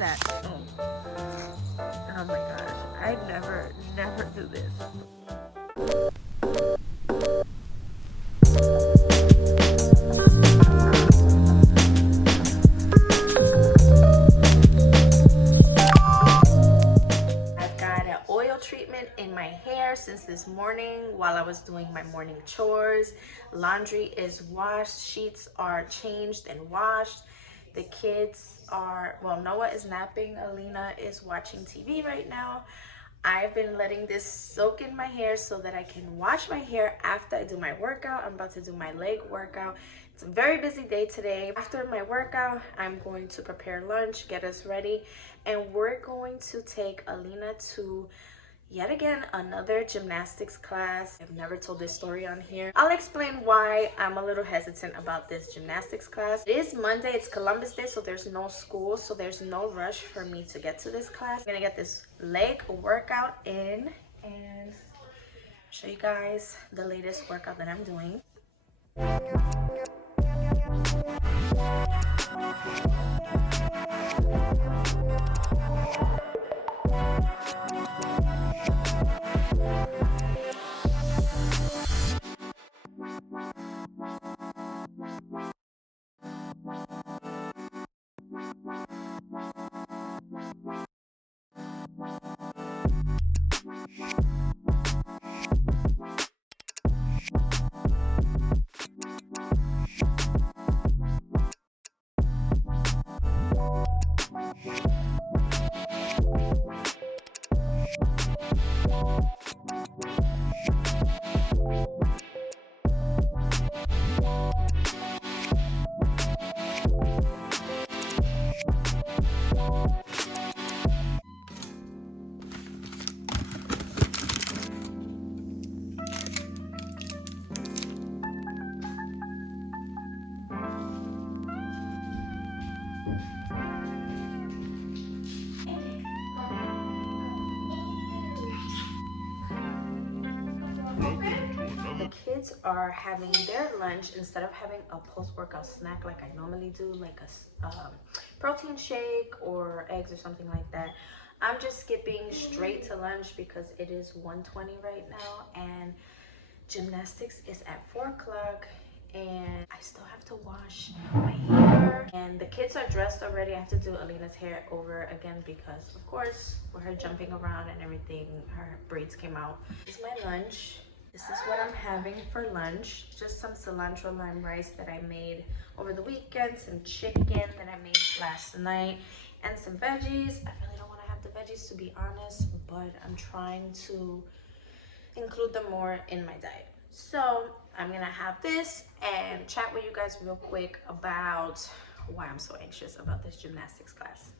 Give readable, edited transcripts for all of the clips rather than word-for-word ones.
that? Oh my gosh, I never do this. I've got an oil treatment in my hair since this morning while I was doing my morning chores. Laundry is washed, sheets are changed and washed. The kids are, well, Noah is napping, Alina is watching TV right now. I've been letting this soak in my hair so that I can wash my hair after I do my workout. I'm about to do my leg workout. It's a very busy day today. After my workout, I'm going to prepare lunch, get us ready, and we're going to take Alina to yet again another gymnastics class. I've never told this story on here. I'll explain why I'm a little hesitant about this gymnastics class. It is Monday, it's Columbus Day, so there's no school, so there's no rush for me to get to this class. I'm gonna get this leg workout in and show you guys the latest workout that I'm doing. The kids are having their lunch. Instead of having a post-workout snack like I normally do, like a protein shake or eggs or something like that, I'm just skipping straight to lunch because it is 1:20 right now and gymnastics is at 4 o'clock and I still have to wash my hair. And the kids are dressed already. I have to do Alina's hair over again because, of course, with her jumping around and everything, her braids came out. This is my lunch. This is what I'm having for lunch. Just some cilantro lime rice that I made over the weekend, some chicken that I made last night, and some veggies. I really don't want to have the veggies, to be honest, but I'm trying to include them more in my diet. So I'm gonna have this and chat with you guys real quick about why I'm so anxious about this gymnastics class.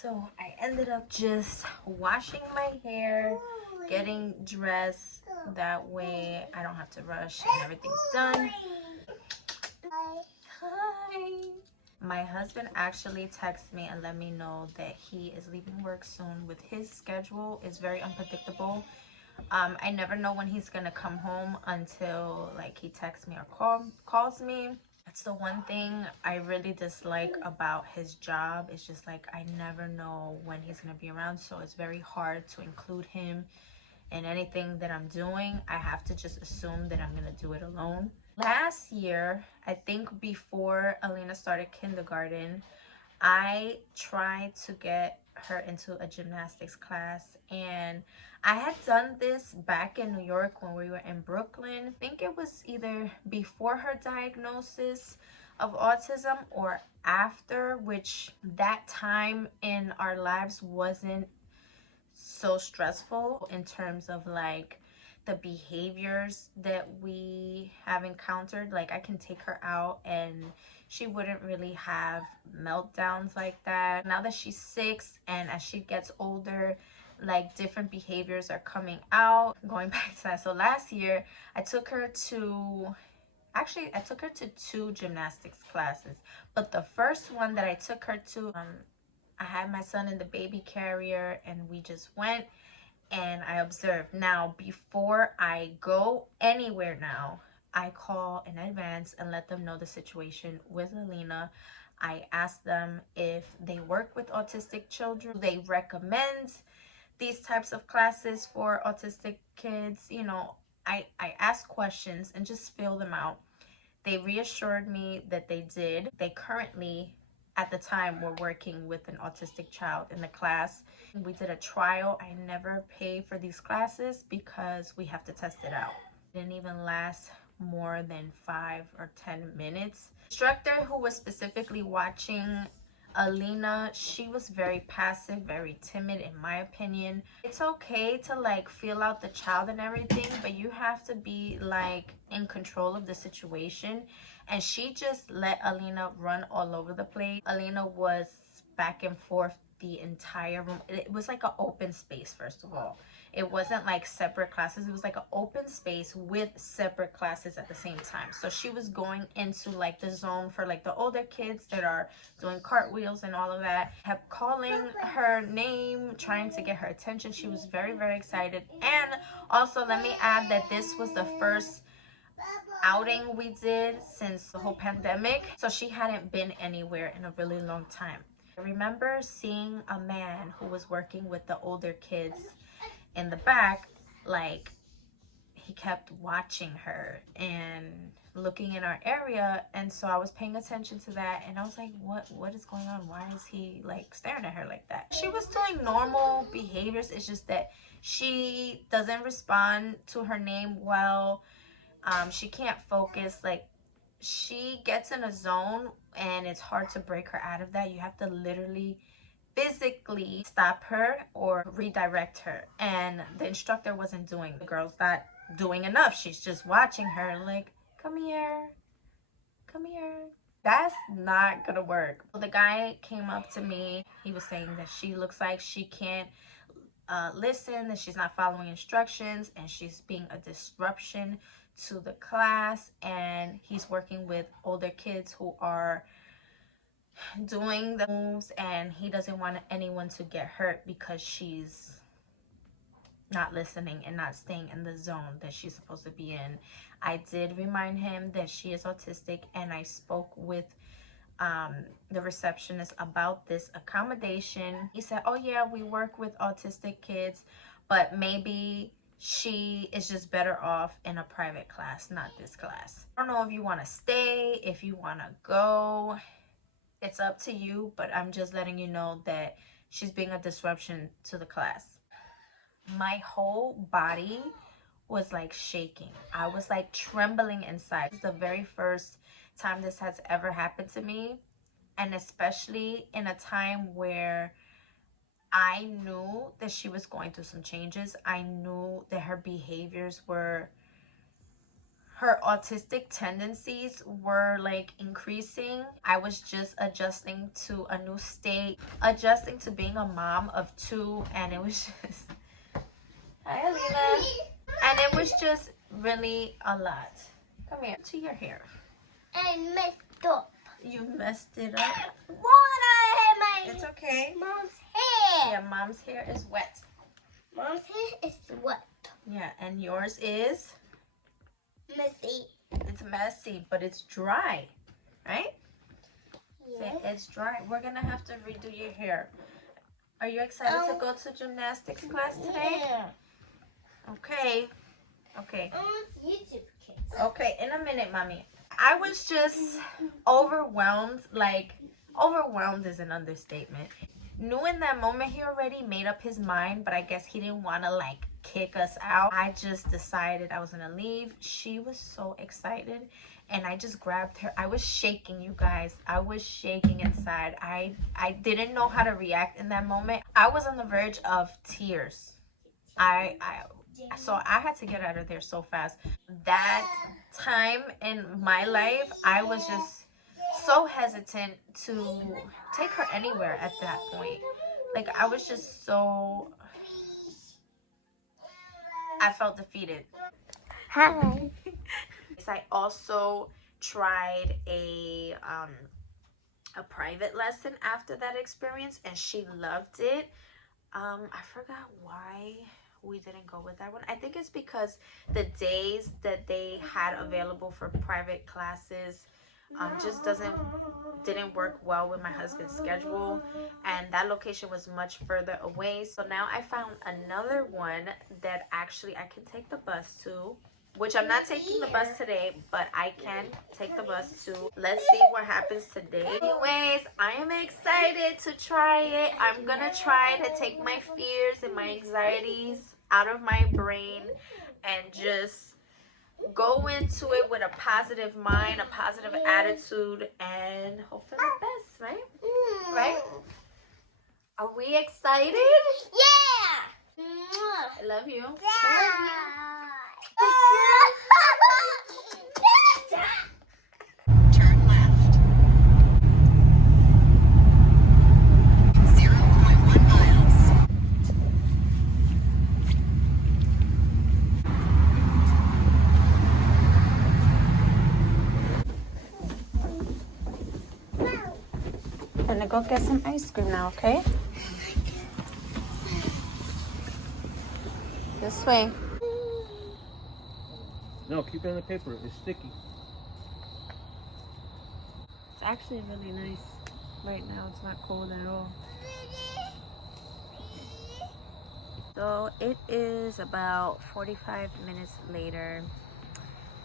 So I ended up just washing my hair, getting dressed. That way I don't have to rush and everything's done. Hi. My husband actually texted me and let me know that he is leaving work soon. With his schedule, it's very unpredictable. I never know when he's gonna come home until like he texts me or calls me. That's the one thing I really dislike about his job. It's just like I never know when he's gonna be around, so it's very hard to include him in anything that I'm doing. I have to just assume that I'm gonna do it alone. Last year, I think before Alina started kindergarten, I tried to get her into a gymnastics class, and I had done this back in New York when we were in Brooklyn. I think it was either before her diagnosis of autism or after, which that time in our lives wasn't so stressful in terms of like the behaviors that we have encountered. Like I can take her out and she wouldn't really have meltdowns like that. Now that she's 6 and as she gets older, like different behaviors are coming out. Going back to that, so last year I took her to Actually, I took her to 2 gymnastics classes, but the first one that I took her to, I had my son in the baby carrier and we just went and I observed. Now, before I go anywhere now, I call in advance and let them know the situation with Alina. I ask them if they work with autistic children. They recommend these types of classes for autistic kids. You know, I ask questions and just fill them out. They reassured me that they did. They currently, at the time, were working with an autistic child in the class. We did a trial. I never pay for these classes because we have to test it out. It didn't even last more than 5 or 10 minutes. The instructor who was specifically watching Alina, she was very passive, very timid in my opinion. It's okay to like feel out the child and everything, but you have to be like in control of the situation. And she just let Alina run all over the place. Alina was back and forth the entire room. It was like an open space, first of all. It wasn't like separate classes. It was like an open space with separate classes at the same time. So she was going into like the zone for like the older kids that are doing cartwheels and all of that. Kept calling her name, trying to get her attention. She was very, very excited. And also, let me add that this was the first outing we did since the whole pandemic. So she hadn't been anywhere in a really long time. I remember seeing a man who was working with the older kids in the back, like he kept watching her and looking in our area. And so I was paying attention to that and I was like, what is going on? Why is he like staring at her like that? She was doing normal behaviors. It's just that she doesn't respond to her name well. She can't focus. Like, she gets in a zone and it's hard to break her out of that. You have to literally physically stop her or redirect her, and the instructor wasn't doing, the girl's not doing enough. She's just watching her like, come here, come here. That's not gonna work. The guy came up to me. He was saying that she looks like she can't listen, that she's not following instructions, and she's being a disruption to the class. And he's working with older kids who are doing the moves, and he doesn't want anyone to get hurt because she's not listening and not staying in the zone that she's supposed to be in. I did remind him that she is autistic, and I spoke with the receptionist about this accommodation. He said, oh yeah, we work with autistic kids, but maybe she is just better off in a private class, not this class. I don't know if you want to stay, if you want to go. It's up to you, but I'm just letting you know that she's being a disruption to the class. My whole body was like shaking. I was like trembling inside. It's the very first time this has ever happened to me, and especially in a time where I knew that she was going through some changes. I knew that her behaviors were, her autistic tendencies were like increasing. I was just adjusting to a new state, adjusting to being a mom of 2, and it was just, hi Alina, and it was just really a lot. Come here, to your hair. I messed up. You messed it up. Water in my It's okay. mom's hair. Yeah, mom's hair is wet. Mom's hair is wet. Yeah, and yours is Messy. it's messy, but it's dry, right? Yeah. It's dry. We're gonna have to redo your hair. Are you excited to go to gymnastics class today? Yeah. Okay. Okay. I want YouTube kids. Okay, in a minute, mommy. I was just overwhelmed. Like, overwhelmed is an understatement. Knew in that moment he already made up his mind, but I guess he didn't want to like kick us out. I just decided I was gonna leave. She was so excited, and I just grabbed her. I was shaking, you guys. I was shaking inside. I didn't know how to react in that moment. I was on the verge of tears. So I had to get out of there so fast. That time in my life, I was just so hesitant to take her anywhere at that point. Like, I was just so, I felt defeated. Hi. I also tried a private lesson after that experience, and she loved it. I forgot why we didn't go with that one. I think it's because the days that they had available for private classes just didn't work well with my husband's schedule, and that location was much further away. So now I found another one that actually I can take the bus to, which I'm not taking the bus today, but I can take the bus to. Let's see what happens today. Anyways, I am excited to try it. I'm gonna try to take my fears and my anxieties out of my brain and just go into it with a positive mind, a positive attitude, and hope for the best, right? Right? Are we excited? Yeah! I love you. Turn left. 0.1 miles. Gonna go get some ice cream now, okay? This way. No, keep it on the paper. It's sticky. It's actually really nice right now. It's not cold at all. So it is about 45 minutes later,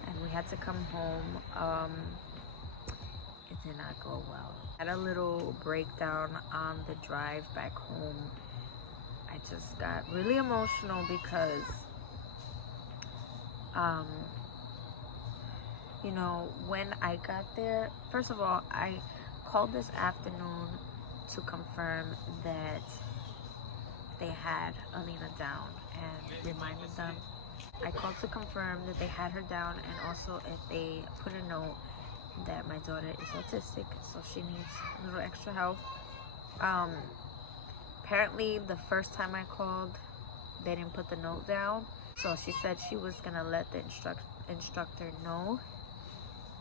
and we had to come home. It did not go well. I had a little breakdown on the drive back home. I just got really emotional because you know, when I got there, first of all, I called this afternoon to confirm that they had Alina down and reminded them. I called to confirm that they had her down, and also if they put a note that my daughter is autistic, so she needs a little extra help. Apparently the first time I called, they didn't put the note down, so she said she was gonna let the instructor know.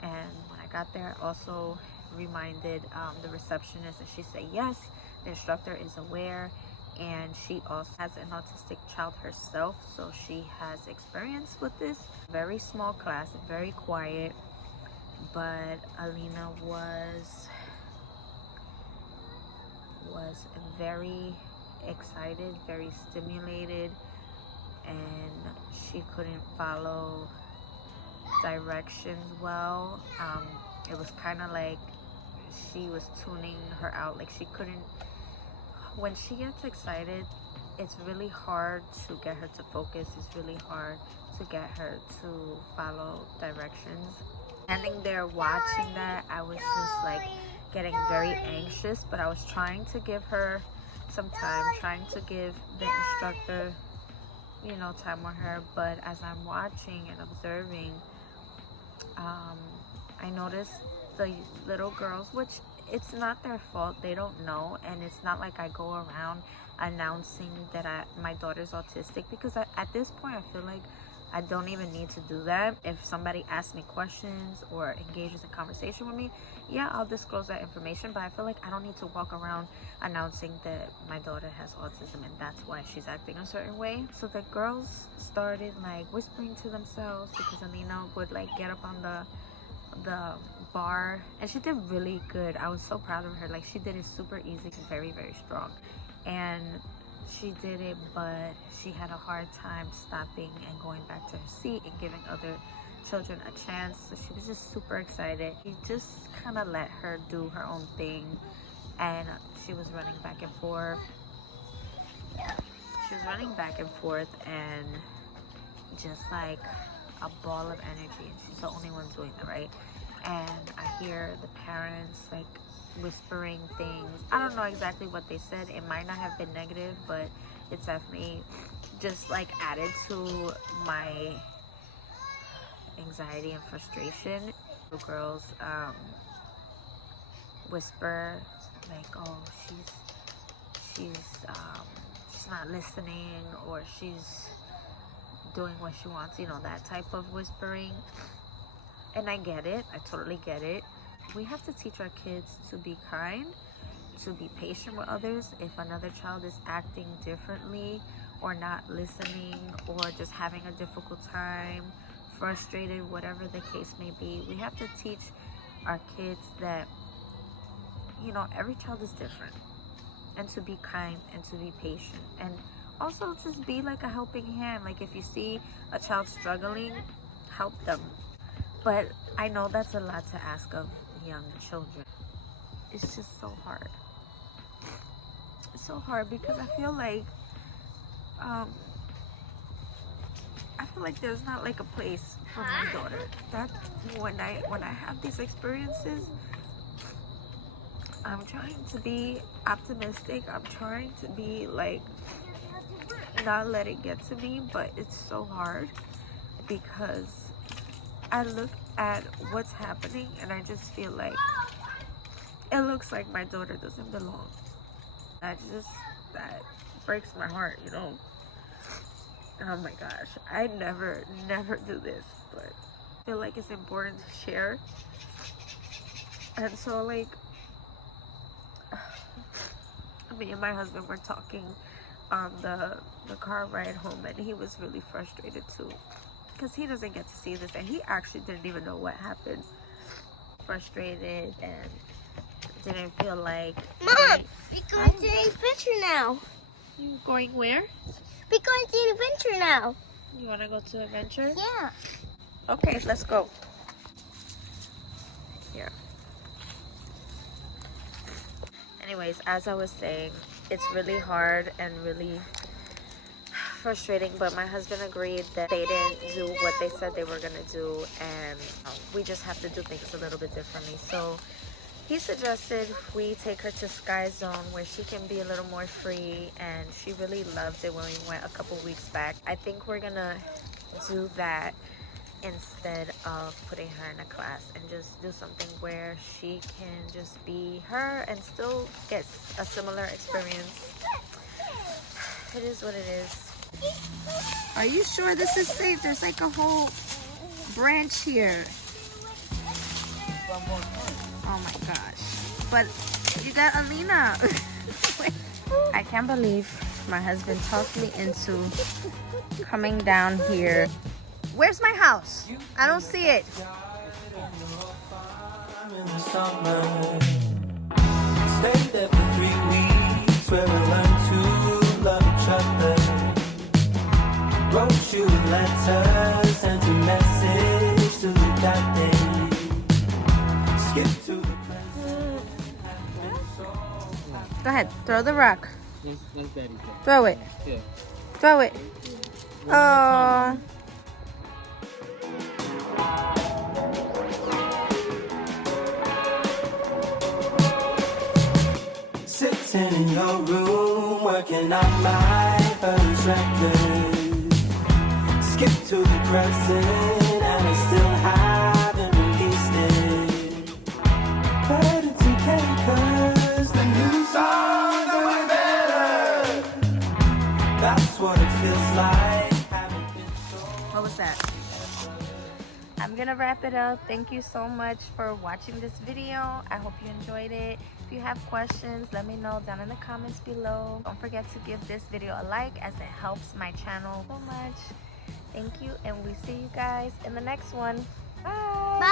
And when I got there, I also reminded the receptionist, and she said yes, the instructor is aware, and she also has an autistic child herself, so she has experience with this. Very small class, very quiet, but Alina was very excited, very stimulated, and she couldn't follow directions well. It was kind of like she was tuning her out, like she couldn't. When she gets excited, it's really hard to get her to focus. It's really hard to get her to follow directions. Standing there watching that, I was just like getting very anxious, but I was trying to give her some time, trying to give the instructor, you know, time with her. But as I'm watching and observing, I noticed the little girls, which it's not their fault, they don't know, and it's not like I go around announcing that my daughter's autistic, because at this point I feel like I don't even need to do that. If somebody asks me questions or engages in conversation with me, yeah, I'll disclose that information, but I feel like I don't need to walk around announcing that my daughter has autism and that's why she's acting a certain way. So the girls started like whispering to themselves, because Alina would like get up on the bar, and she did really good. I was so proud of her. Like, she did it super easy, very, very strong, and she did it, but she had a hard time stopping and going back to her seat and giving other children a chance. So she was just super excited. He just kind of let her do her own thing, and she was running back and forth. She was running back and forth and just like a ball of energy, and she's the only one doing it, right? And I hear the parents like whispering things. I don't know exactly what they said. It might not have been negative, but it's definitely just like added to my anxiety and frustration. The girls whisper like, oh, she's not listening, or she's doing what she wants, you know, that type of whispering. And I get it. I totally get it. We have to teach our kids to be kind, to be patient with others. If another child is acting differently or not listening or just having a difficult time, frustrated, whatever the case may be, we have to teach our kids that, you know, every child is different, and to be kind and to be patient, and also just be like a helping hand. Like if you see a child struggling, help them. But I know that's a lot to ask of young children. It's just so hard. It's so hard because I feel like there's not like a place for my daughter. That when I have these experiences, I'm trying to be optimistic. I'm trying to be like, not let it get to me, but it's so hard because I look at what's happening and I just feel like it looks like my daughter doesn't belong. That breaks my heart, you know. Oh my gosh, I never do this, but I feel like it's important to share. And so like, me and my husband were talking on the car ride home, and he was really frustrated too because he doesn't get to see this, and he actually didn't even know what happened. Frustrated and didn't feel like, Mom, we're going to the adventure now. You going where? We're going to the adventure now. You want to go to adventure? Yeah. Okay, let's go. Here. Anyways, as I was saying, it's really hard and really frustrating, but my husband agreed that they didn't do what they said they were going to do, and we just have to do things a little bit differently. So he suggested we take her to Sky Zone where she can be a little more free, and she really loved it when we went a couple weeks back. I think we're going to do that instead of putting her in a class, and just do something where she can just be her and still get a similar experience. It is what it is. Are you sure this is safe? There's like a whole branch here. Oh my gosh. But you got Alina. I can't believe my husband talked me into coming down here. Where's my house? I don't see it. Stayed there for 3 weeks where we learned to love each other. Wrote you letters, sent a message to the that day. Skip to the present. Go ahead, throw the rock. That's Daddy's dad. Throw it. Yeah. Throw it. Oh. Sitting in your room, working on my first record. Skip to the present, and I still haven't released it. But it's okay, 'cause the new songs are way better. That's what it feels like. Haven't been so. What was that? I'm gonna wrap it up. Thank you so much for watching this video. I hope you enjoyed it. If you have questions, let me know down in the comments below. Don't forget to give this video a like, as it helps my channel so much. Thank you, and we see you guys in the next one. Bye. Bye.